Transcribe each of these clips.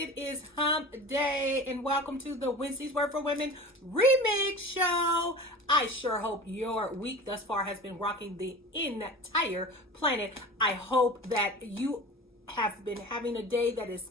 It is hump day, and welcome to the Wednesday's Word for Women REmiX show. I sure hope your week thus far has been rocking the entire planet. I hope that you have been having a day that is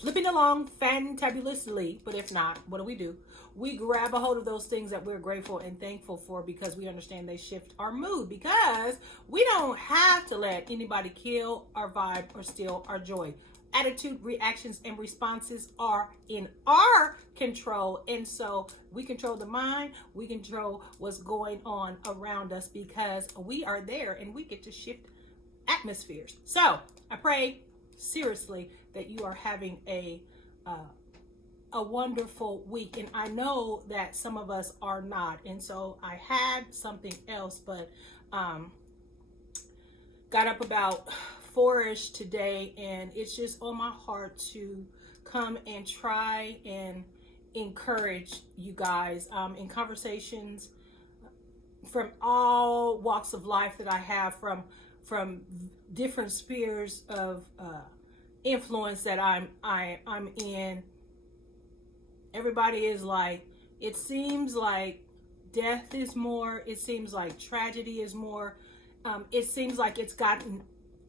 flipping along fantabulously. But if not, what do? We grab a hold of those things that we're grateful and thankful for because we understand they shift our mood, because we don't have to let anybody kill our vibe or steal our joy. Attitude, reactions, and responses are in our control. And so we control the mind, we control what's going on around us, because we are there and we get to shift atmospheres. So I pray seriously that you are having a wonderful week. And I know that some of us are not. And so I had something else, but got up about 4-ish today, and it's just on my heart to come and try and encourage you guys in conversations from all walks of life that I have, from different spheres of influence that I'm in. Everybody is like, it seems like death is more, it seems like tragedy is more, it seems like it's gotten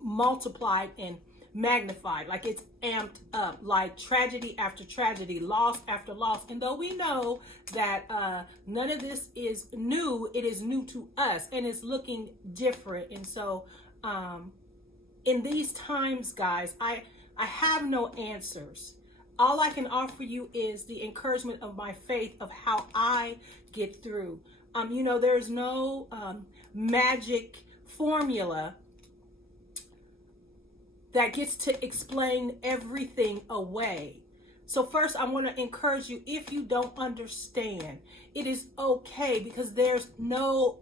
multiplied and magnified, like it's amped up, like tragedy after tragedy, loss after loss. And though we know that none of this is new, it is new to us and it's looking different. And so in these times, guys, I have no answers. All I can offer you is the encouragement of my faith of how I get through. There's no magic formula that gets to explain everything away. So first, I want to encourage you, if you don't understand, it is okay, because there's no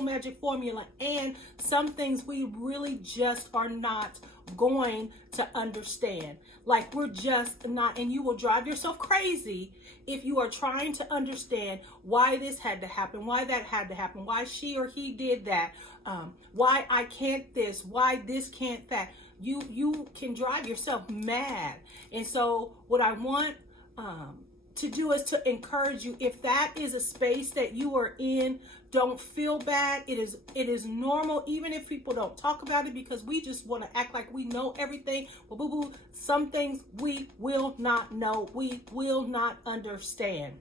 magic formula, and some things we really just are not going to understand. Like, we're just not, and you will drive yourself crazy if you are trying to understand why this had to happen, why that had to happen, why she or he did that, why I can't this, why this can't that. You can drive yourself mad. And so what I want to do is to encourage you. If that is a space that you are in, don't feel bad. It is normal, even if people don't talk about it, because we just want to act like we know everything. Well, boo-boo, some things we will not know. We will not understand.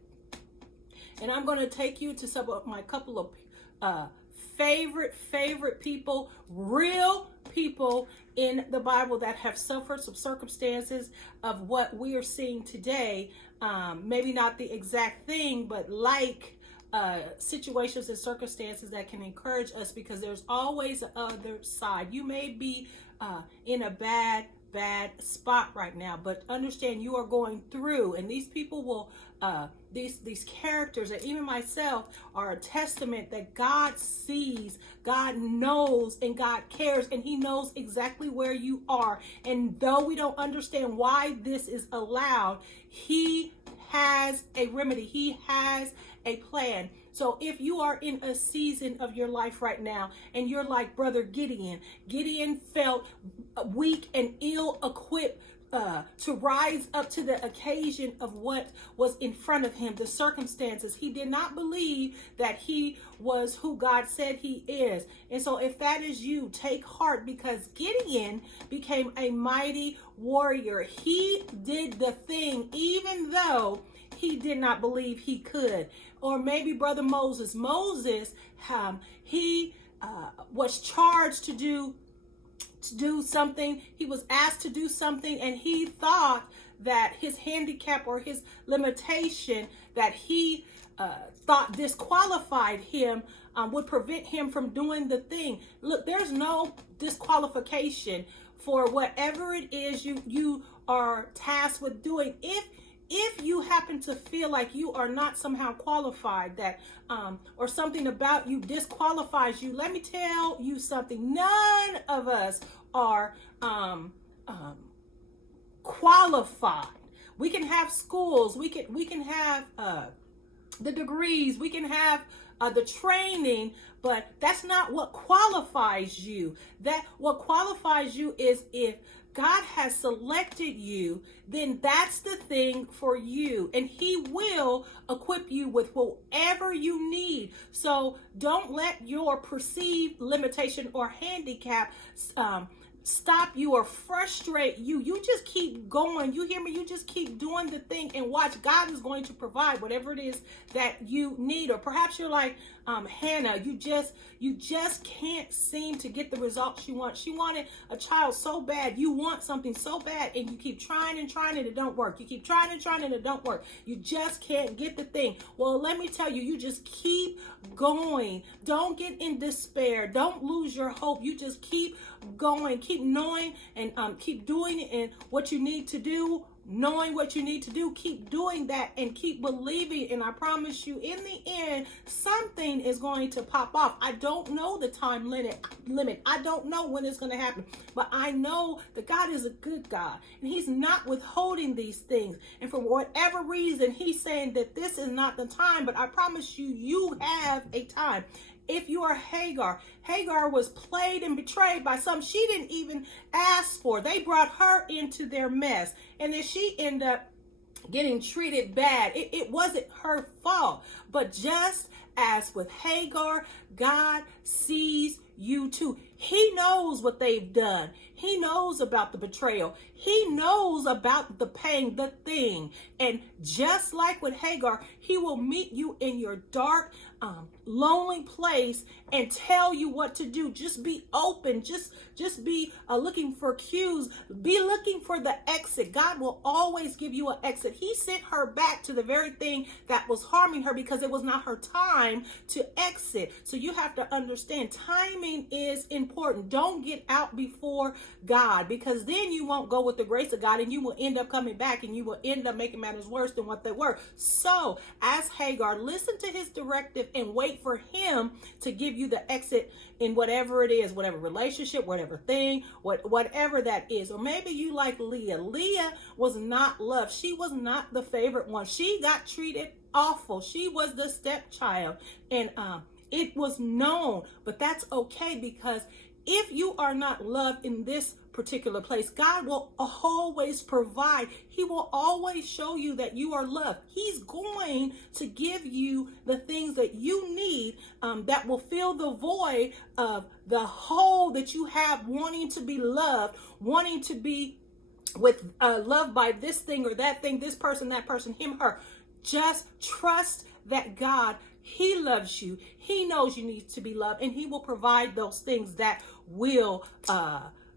And I'm going to take you to some of my couple of favorite people, real people in the Bible that have suffered some circumstances of what we are seeing today. Maybe not the exact thing, but like situations and circumstances that can encourage us, because there's always the other side. You may be in a bad spot right now, but understand you are going through, and these people will these characters, and even myself, are a testament that God sees, God knows, and God cares, and he knows exactly where you are. And though we don't understand why this is allowed, he has a remedy, he has a plan. So if you are in a season of your life right now and you're like Brother Gideon felt weak and ill-equipped to rise up to the occasion of what was in front of him, the circumstances. He did not believe that he was who God said he is. And so if that is you, take heart, because Gideon became a mighty warrior. He did the thing even though he did not believe he could. Or maybe Brother Moses. He was charged to do something. He was asked to do something, and he thought that his handicap or his limitation that he thought disqualified him would prevent him from doing the thing. Look, there's no disqualification for whatever it is you are tasked with doing. If you happen to feel like you are not somehow qualified, that or something about you disqualifies you, let me tell you something. None of us are qualified. We can have schools, we can have the degrees, we can have the training, but that's not what qualifies you. That what qualifies you is if God has selected you, then that's the thing for you. And he will equip you with whatever you need. So don't let your perceived limitation or handicap stop you or frustrate you. You just keep going. You hear me? You just keep doing the thing and watch. God is going to provide whatever it is that you need. Or perhaps you're like Hannah. You just can't seem to get the results you want. She wanted a child so bad. You want something so bad, and you keep trying and trying and it don't work. You keep trying and trying and it don't work. You just can't get the thing. Well, let me tell you, you just keep going. Don't get in despair. Don't lose your hope. You just keep going. Keep knowing and keep doing it, and what you need to do, knowing what you need to do, keep doing that and keep believing. And I promise you, in the end, something is going to pop off. I don't know the time limit. I don't know when it's going to happen, but I know that God is a good God, and he's not withholding these things. And for whatever reason, he's saying that this is not the time, but I promise you, you have a time. If you are Hagar was played and betrayed by some she didn't even ask for. They brought her into their mess, and then she ended up getting treated bad. It wasn't her fault. But just as with Hagar, God sees you too. He knows what they've done. He knows about the betrayal. He knows about the pain, the thing. And just like with Hagar, he will meet you in your dark, lonely place and tell you what to do. Just be open. Just be looking for cues. Be looking for the exit. God will always give you an exit. He sent her back to the very thing that was harming her because it was not her time to exit. So you have to understand, timing is important. Don't get out before God, because then you won't go with the grace of God, and you will end up coming back, and you will end up making matters worse than what they were. So as Hagar, listen to his directive and wait for him to give you the exit in whatever it is, whatever relationship, whatever thing, whatever that is. Or maybe you like Leah. Leah was not loved. She was not the favorite one. She got treated awful. She was the stepchild, and it was known, but that's okay, because if you are not loved in this particular place, God will always provide. He will always show you that you are loved. He's going to give you the things that you need that will fill the void of the hole that you have, wanting to be loved, wanting to be with loved by this thing or that thing, this person, that person, him, her. Just trust that God, he loves you. He knows you need to be loved, and he will provide those things that will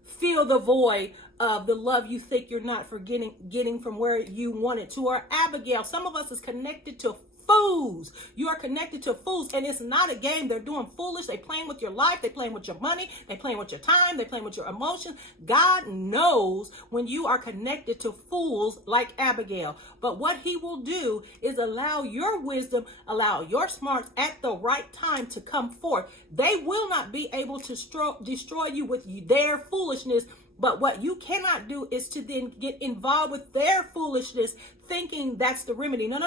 fill the void of the love you think you're not getting from where you want it to. Or Abigail, some of us is connected to fools. You are connected to fools, and it's not a game. They're doing foolish. They playing with your life. They playing with your money. They playing with your time. They playing with your emotions. God knows when you are connected to fools like Abigail. But what he will do is allow your wisdom, allow your smarts at the right time to come forth. They will not be able to destroy you with their foolishness. But what you cannot do is to then get involved with their foolishness, thinking that's the remedy. No.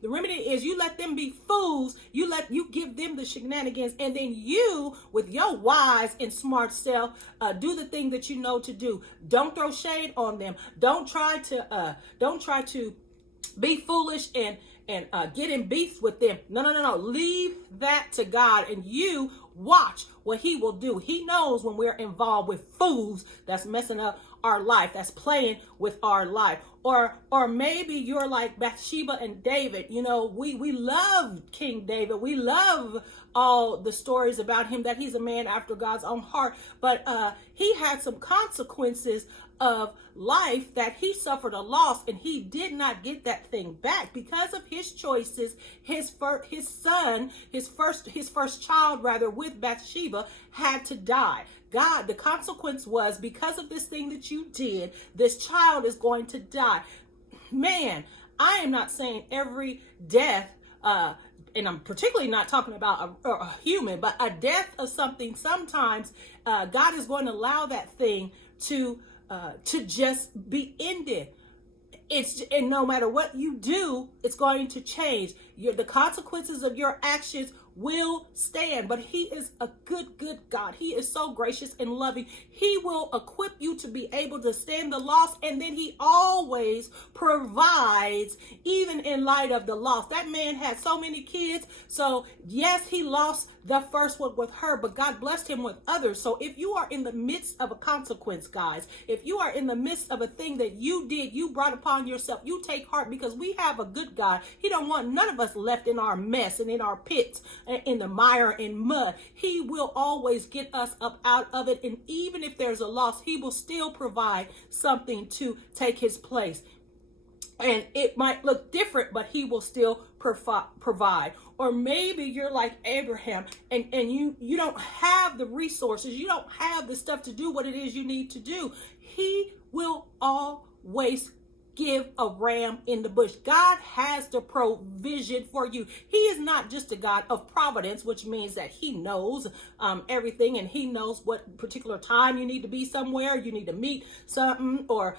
The remedy is you let them be fools. You give them the shenanigans, and then you, with your wise and smart self, do the thing that you know to do. Don't throw shade on them. Don't try to be foolish and get in beef with them. No. Leave that to God, and you watch what he will do. He knows when we're involved with fools that's messing up our life, that's playing with our life. Or maybe you're like Bathsheba and David. You know, we love King David. We love all the stories about him, that he's a man after God's own heart. But he had some consequences of life, that he suffered a loss, and he did not get that thing back because of his choices. His first child with Bathsheba had to die. God, the consequence was, because of this thing that you did, this child is going to die. Man, I am not saying every death, and I'm particularly not talking about a human, but a death of something. Sometimes God is going to allow that thing to just be ended. And no matter what you do, it's going to change. The consequences of your actions will stand. But he is a good God. He is so gracious and loving. He will equip you to be able to stand the loss, and then he always provides, even in light of the loss. That man had so many kids. So yes, he lost the first one with her, but God blessed him with others. So if you are in the midst of a consequence, guys, if you are in the midst of a thing that you did, you brought upon yourself, you take heart, because we have a good God. He don't want none of us left in our mess and in our pits and in the mire and mud. He will always get us up out of it. And even if there's a loss, he will still provide something to take his place. And it might look different, but he will still provide. Or maybe you're like Abraham, and you don't have the resources, you don't have the stuff to do what it is you need to do. He will always give a ram in the bush. God has the provision for you. He is not just a God of providence, which means that he knows everything, and he knows what particular time you need to be somewhere, you need to meet something, or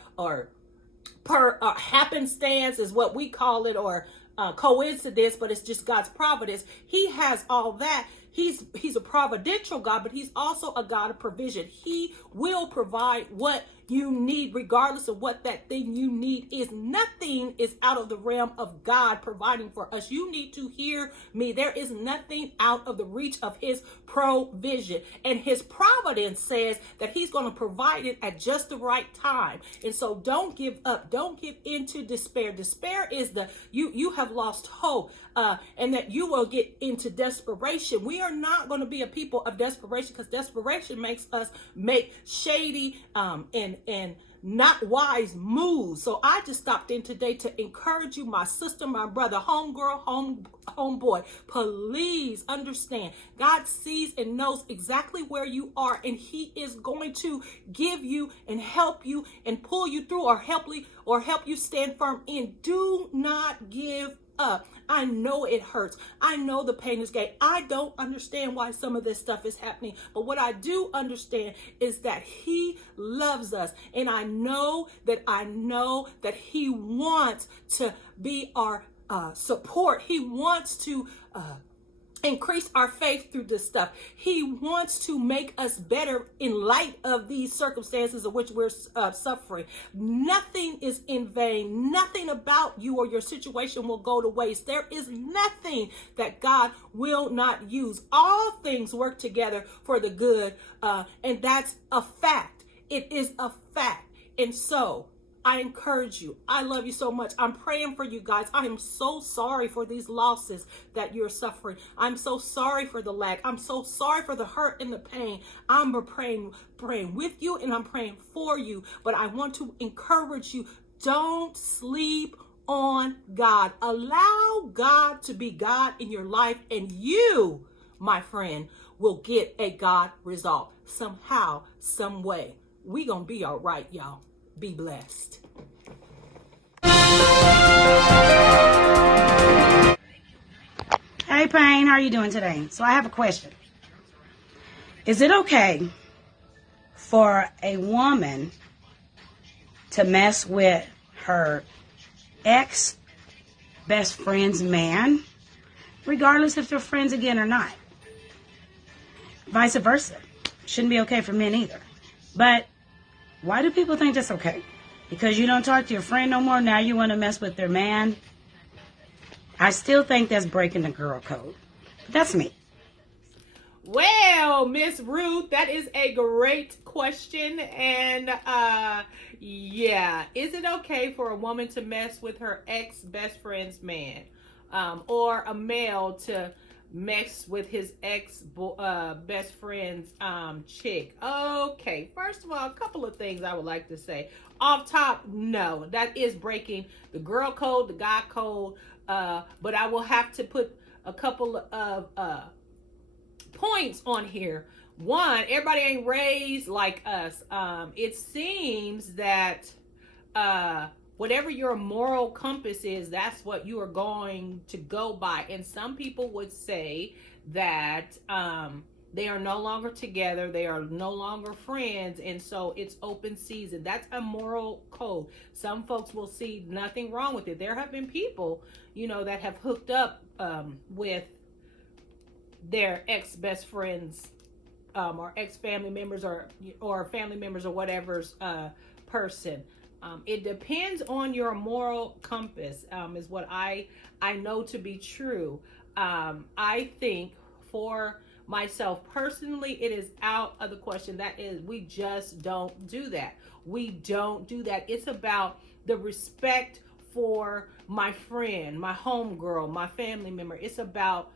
per happenstance is what we call it, or coincidence, but it's just God's providence. He has all that. He's a providential God, but he's also a God of provision. He will provide what you need, regardless of what that thing you need is. Nothing is out of the realm of God providing for us. You need to hear me. There is nothing out of the reach of his provision. And his providence says that he's going to provide it at just the right time. And so don't give up. Don't give into despair. Despair is you have lost hope, and that you will get into desperation. We are not going to be a people of desperation, because desperation makes us make shady and not wise moves. So I just stopped in today to encourage you, my sister, my brother, homegirl, homeboy. Please understand, God sees and knows exactly where you are, and he is going to give you and help you and pull you through, or help you stand firm in. Do not give up. I know it hurts. I know the pain is great. I don't understand why some of this stuff is happening, but what I do understand is that he loves us, and I know that he wants to be our support. He wants to increase our faith through this stuff. He wants to make us better in light of these circumstances of which we're suffering. Nothing is in vain. Nothing about you or your situation will go to waste. There is nothing that God will not use. All things work together for the good, and that's a fact. It is a fact. And so I encourage you. I love you so much. I'm praying for you guys. I am so sorry for these losses that you're suffering. I'm so sorry for the lack. I'm so sorry for the hurt and the pain. I'm praying with you, and I'm praying for you. But I want to encourage you. Don't sleep on God. Allow God to be God in your life, and you, my friend, will get a God result somehow, some way. We gonna be all right, y'all. Be blessed. Hey, Payne, how are you doing today? So I have a question. Is it okay for a woman to mess with her ex-best friend's man, regardless if they're friends again or not? Vice versa. Shouldn't be okay for men either. But why do people think that's okay? Because you don't talk to your friend no more, now you want to mess with their man? I still think that's breaking the girl code. But that's me. Well, Miss Ruth, that is a great question. And yeah, is it okay for a woman to mess with her ex-best friend's man? Or a male to mess with his best friend's chick? Okay, first of all, a couple of things I would like to say. Off top, no, that is breaking the girl code, the guy code, but I will have to put a couple of points on here. One, everybody ain't raised like us. It seems that whatever your moral compass is, that's what you are going to go by. And some people would say that they are no longer together, they are no longer friends, and so it's open season. That's a moral code. Some folks will see nothing wrong with it. There have been people, that have hooked up with their ex best friends, or ex family members, or family members, or whatever's person. It depends on your moral compass, is what I know to be true. I think for myself personally, it is out of the question. That is, we just don't do that. We don't do that. It's about the respect for my friend, my homegirl, my family member. It's about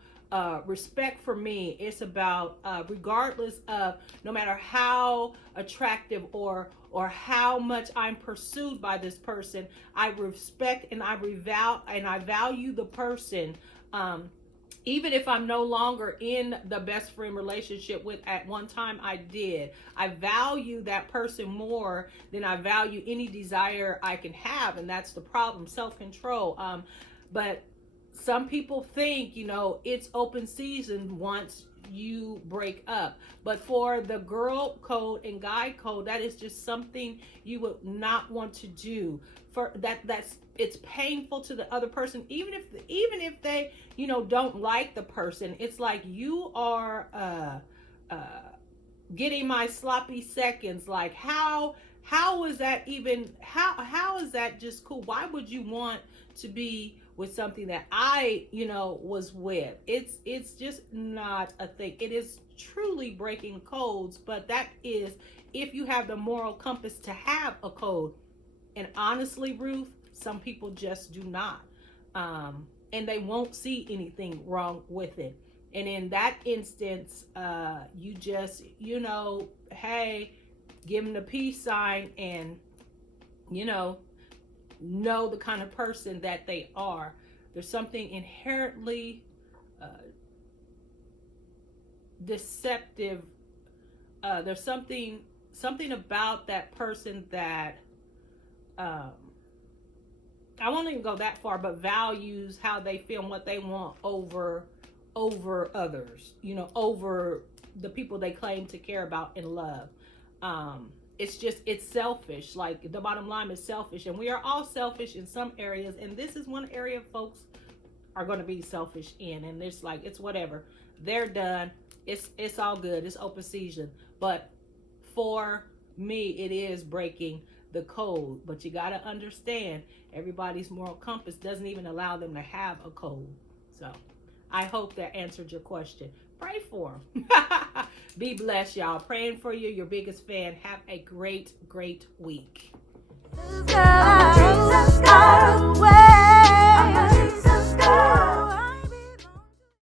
respect for me. It's about regardless of, no matter how attractive or how much I'm pursued by this person, I respect and I value the person. Even if I'm no longer in the best friend relationship with, at one time I did, I value that person more than I value any desire I can have. And that's the problem, self-control. But some people think, it's open season once you break up. But for the girl code and guy code, that is just something you would not want to do. For it's painful to the other person, even if they don't like the person. It's like, you are getting my sloppy seconds. Like, how is that even, how is that just cool? Why would you want to be with something that I was with? It's just not a thing. It is truly breaking codes, but that is if you have the moral compass to have a code. And honestly, Ruth, some people just do not. And they won't see anything wrong with it. And in that instance, you just, hey, give them the peace sign and, know the kind of person that they are. There's something inherently deceptive. There's something about that person that, I won't even go that far, but values how they feel and what they want over others, over the people they claim to care about and love. It's selfish. Like, the bottom line is selfish, and we are all selfish in some areas, and this is one area folks are going to be selfish in. And it's like, it's whatever, they're done, it's all good, it's open season. But for me, it is breaking the code. But you got to understand, everybody's moral compass doesn't even allow them to have a code. So I hope that answered your question. Pray for them. Be blessed, y'all. Praying for you, your biggest fan. Have a great week.